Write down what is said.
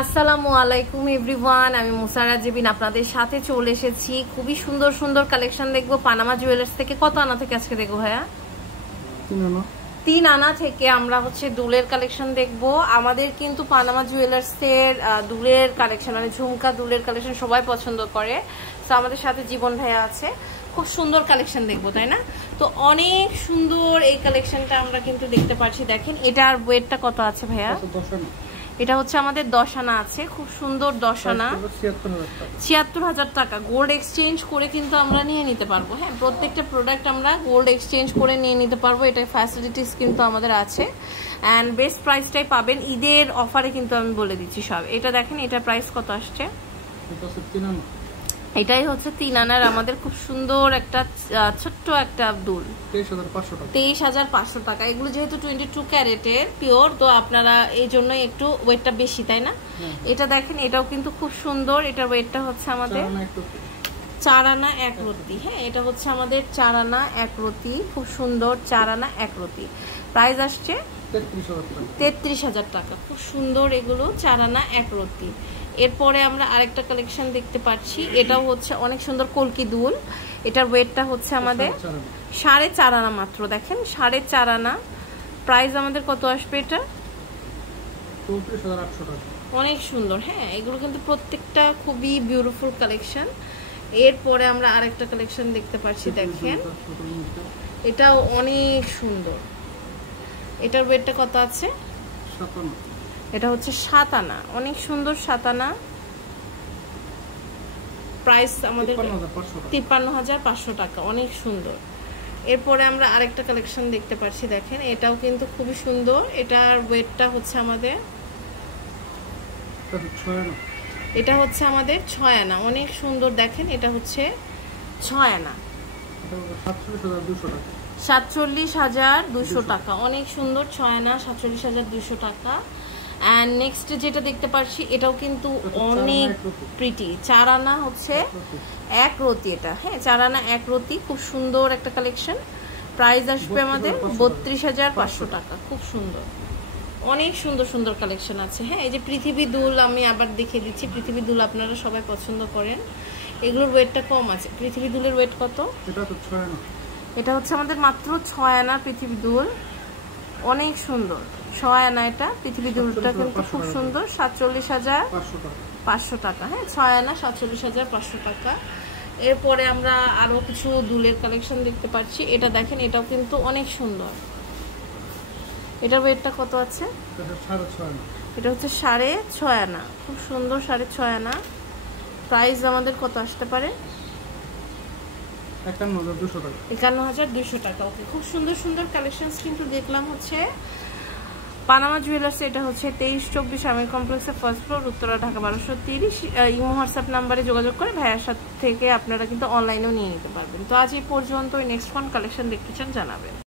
আসসালামু আলাইকুম এভরিওয়ান, আমি মুসারা জেবিন আপনাদের সাথে চলে এসেছি। খুবই সুন্দর সুন্দর কালেকশন দেখবো পানামা জুয়েলার্স থেকে। কত আনা থেকে আজকে দেখবো ভাইয়া? 3 আনা থেকে আমরা দুলের কালেকশন দেখবো। আমাদের কিন্তু পানামা জুয়েলার্স এর দুলের কালেকশন মানে ঝুমকা দুলের কালেকশন সবাই পছন্দ করে। তো আমাদের সাথে জীবন ভাইয়া আছে, খুব সুন্দর কালেকশন দেখবো, তাই না? তো অনেক সুন্দর এই কালেকশনটা আমরা কিন্তু দেখতে পাচ্ছি। দেখেন এটার ওয়েটটা কত আছে ভাইয়া? এটা আমাদের 10 আনা আছে, খুব সুন্দর 10 আনা, ৭৬,০০০ টাকা। গোল্ড এক্সচেঞ্জ করে কিন্তু আমরা নিয়ে নিতে পারবো। হ্যাঁ, প্রত্যেকটা প্রোডাক্ট আমরা গোল্ড এক্সচেঞ্জ করে নিয়ে নিতে পারবো, এটা ফ্যাসিলিটিস কিন্তু আমাদের আছে। অ্যান্ড বেস্ট প্রাইসটাই পাবেন ঈদের অফারে, কিন্তু আমি বলে দিচ্ছি সব। এটা দেখেন এটার প্রাইস কত আসছে? এটাই 3 আনার আমাদের খুব সুন্দর একটা ছোট্ট একটা দুল, 23,500 টাকা। এগুলো যেহেতু 22 ক্যারেটের পিওর, তো আপনারা এই জন্যই একটু ওয়েটটা বেশি, তাই না? এটা দেখেন এটাও কিন্তু খুব সুন্দর। এটার ওয়েটটা আমাদের 4 আনা 1 রতি। হ্যাঁ, এটা আমাদের 4 আনা 1 রতি, খুব সুন্দর 4 আনা 1 রতি। প্রাইস আসছে 33,000 টাকা। খুব সুন্দর এগুলো 4 আনা 1 রতি। এরপরে আমরা আরেকটা কালেকশন দেখতে পাচ্ছি, এটাও অনেক সুন্দর কলকি দুল। এটার ওয়েটটা আমাদের 4.5 আনা মাত্র। দেখেন 4.5 আনা। প্রাইস আমাদের কত আসবে? এটা 34,800 টাকা। অনেক সুন্দর। হ্যাঁ, এগুলো কিন্তু প্রত্যেকটা খুবই বিউটিফুল কালেকশন। এরপরে আমরা আরেকটা কালেকশন দেখতে পাচ্ছি, দেখেন এটাও অনেক সুন্দর। এটার ওয়েটটা কত আছে? 7 আনা। এটা 7 আনা, অনেক সুন্দর 7 আনা। প্রাইস আমাদের 53,500 টাকা, অনেক সুন্দর। এরপরে আমরা আরেকটা কালেকশন দেখতে পাচ্ছি, দেখেন এটাও কিন্তু খুবই সুন্দর। এটার ওয়েটটা আমাদের এটা আমাদের 6 আনা, অনেক সুন্দর। দেখেন এটা 6 আনা, 47,200 টাকা, অনেক সুন্দর। 6 আনা 47,200 টাকা। অ্যান্ড নেক্সট যেটা দেখতে পাচ্ছি, এটাও কিন্তু অনেক প্রিটি। 4 আনা 1 রতি। এটা হ্যাঁ 4 আনা 1 রতি, খুব সুন্দর একটা কালেকশন। প্রাইস আসবে আমাদের 32,500 টাকা। খুব সুন্দর, অনেক সুন্দর সুন্দর কালেকশন আছে। হ্যাঁ, এই যে পৃথিবী দুল আমি আবার দেখিয়ে দিচ্ছি। পৃথিবী দুল আপনারা সবাই পছন্দ করেন, এগুলোর ওয়েটটা কম আছে। পৃথিবী দুলের ওয়েট কত? এটা আমাদের মাত্র 6 আনা পৃথিবী দুল, অনেক সুন্দর 6 আনা। এটা পৃথিবী দুলটা কিন্তু খুব সুন্দর, 47,500 টাকা। হ্যাঁ, 6 আনা 47,500 টাকা। এরপরে আমরা আরো কিছু দুলের কালেকশন দেখতে পাচ্ছি। এটা দেখেন এটাও কিন্তু অনেক সুন্দর। এটার ওয়েটটা কত আছে? এটা 6.5 আনা, খুব সুন্দর 6.5 আনা। প্রাইস আমাদের কত আসতে পারে? 51,200 টাকা। ওকে, খুব সুন্দর সুন্দর কালেকশনস কিন্তু দেখলাম পানামা জুয়েলার্স। এটা 23-24 আমির কমপ্লেক্সের first floor, Uttara, Dhaka 1230। Imo WhatsApp নাম্বারে যোগাযোগ করে ভাইয়ার সাথে থেকে আপনারা কিন্তু অনলাইনেও নিয়ে নিতে পারবেন। তো আজ এই পর্যন্ত। নেক্সট কোন কালেকশন দেখতে চান জানাবেন।